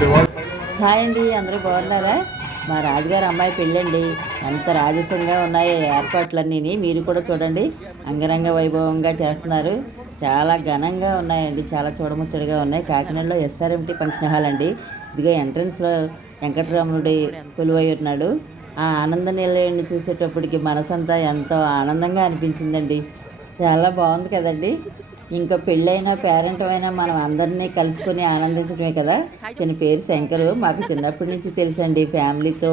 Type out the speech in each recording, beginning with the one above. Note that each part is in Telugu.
హాయ్ అండి, అందరూ బాగున్నారా? మా రాజుగారు అమ్మాయి పెళ్ళండి. ఎంత రాజసంగా ఉన్నాయో ఏర్పాట్లన్నీ మీరు కూడా చూడండి. అంగరంగ వైభవంగా చేస్తున్నారు. చాలా ఘనంగా ఉన్నాయండి, చాలా చూడముచ్చడిగా ఉన్నాయి. కాకినాడలో ఎస్ఆర్ఎంటీ ఫంక్షన్ హాల్ అండి. ఇదిగో ఎంట్రన్స్లో వెంకటరమణుడి కొలువై ఉన్నాడు. ఆ ఆనంద నిలయాన్ని చూసేటప్పటికి మనసంతా ఎంతో ఆనందంగా అనిపించిందండి. చాలా బాగుంది కదండి. ఇంకా పెళ్ళైనా పేరెంటమైనా మనం అందరినీ కలుసుకొని ఆనందించడమే కదా. తన పేరు శంకరు. మాకు చిన్నప్పటి నుంచి తెలుసండి, ఫ్యామిలీతో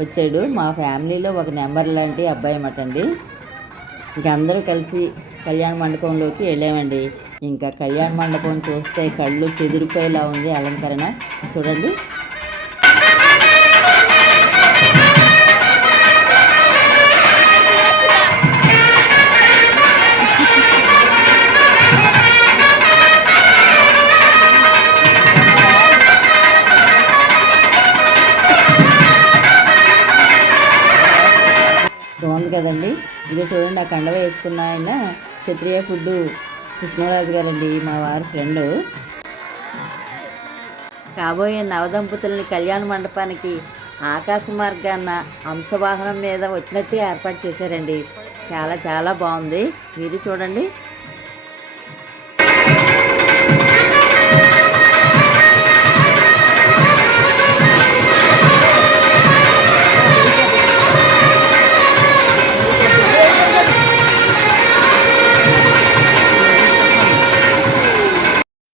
వచ్చాడు. మా ఫ్యామిలీలో ఒక నెంబర్ లాంటి అబ్బాయి అన్నమాట అండి. ఇంకా అందరూ కలిసి కళ్యాణ మండపంలోకి వెళ్ళామండి. ఇంకా కళ్యాణ మండపం చూస్తే కళ్ళు చెదిరిపోయేలా ఉంది అలంకరణ. చూడండి. బాగుంది కదండి. ఇదే చూడండి, ఆ కండవ వేసుకున్న ఆయన క్షత్రియ ఫుడ్ కృష్ణరాజు గారండి, మా వారి ఫ్రెండు. కాబోయే నవదంపతుల్ని కళ్యాణ మండపానికి ఆకాశ మార్గాన హంసవాహనం మీద వచ్చినట్టు ఏర్పాటు చేశారండి. చాలా చాలా బాగుంది, మీరు చూడండి.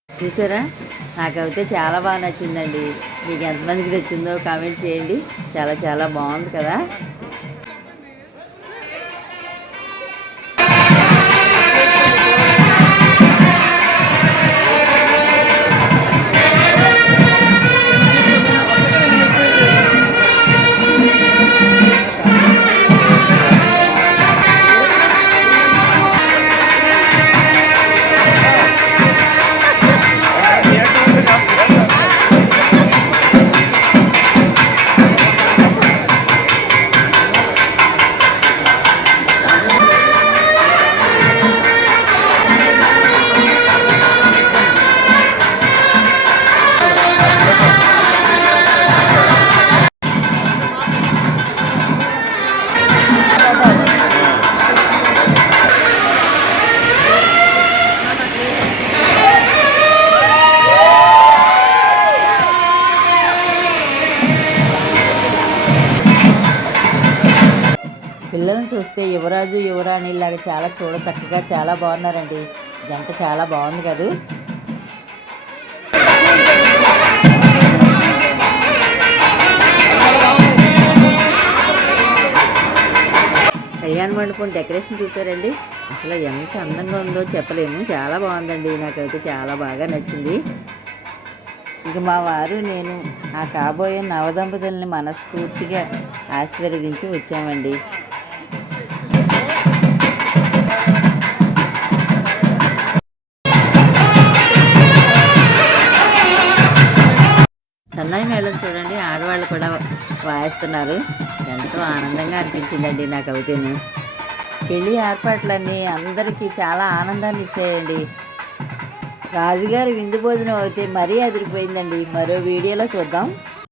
చూసారా? నాకైతే చాలా బాగా నచ్చిందండి. మీకు ఎంతమందికి నచ్చిందో కామెంట్ చేయండి. చాలా చాలా బాగుంది కదా. పిల్లల్ని చూస్తే యువరాజు యువరాణిలాగా చాలా చక్కగా చాలా బాగున్నారండి. జంట చాలా బాగుంది కదా. కళ్యాణ మండపం డెకరేషన్ చూసారండి, అసలు ఎంత అందంగా ఉందో చెప్పలేము. చాలా బాగుందండి, నాకైతే చాలా బాగా నచ్చింది. ఇంక మా వారు నేను ఆ కాబోయే నవదంపతుల్ని మనస్ఫూర్తిగా ఆశీర్వదించి వచ్చామండి. సన్నాయి మేళం చూడండి, ఆడవాళ్ళు కూడా వాయిస్తున్నారు. ఎంతో ఆనందంగా అనిపించిందండి నాకు అవుతేను. పెళ్ళి ఏర్పాట్లన్నీ అందరికీ చాలా ఆనందాన్ని ఇచ్చాయండి. రాజుగారి విందు భోజనం అయితే మరీ అదిరిపోయిందండి. మరో వీడియోలో చూద్దాం.